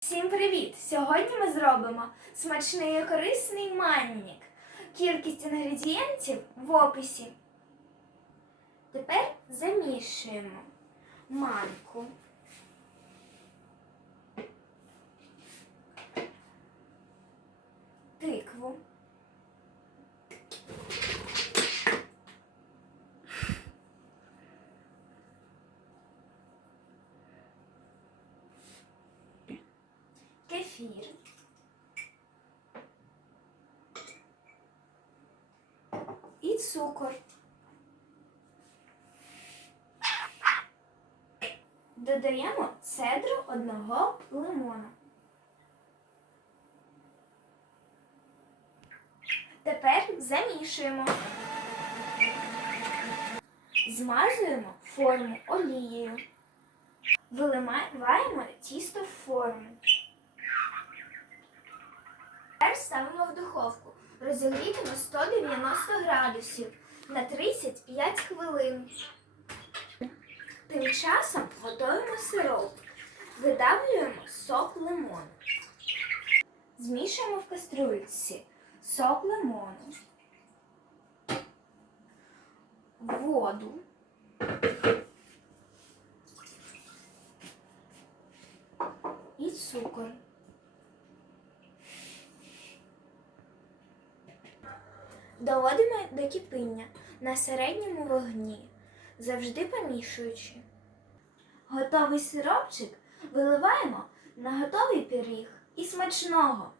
Всім привіт! Сьогодні ми зробимо смачний і корисний маннік. Кількість інгредієнтів в описі. Тепер замішуємо манку. Кефір. І цукор. Додаємо цедру одного лимона. Тепер замішуємо. Змазуємо форму олією. Виливаємо тісто в форму. Тепер ставимо в духовку. Розігріти на 190 градусів на 35 хвилин. Тим часом готуємо сироп. Видавлюємо сок лимону. Змішуємо в кастрюльці сок лимону, воду, і цукор. Доводимо до кипіння на середньому вогні, завжди помішуючи. Готовий сиропчик виливаємо на готовий пиріг і смачного!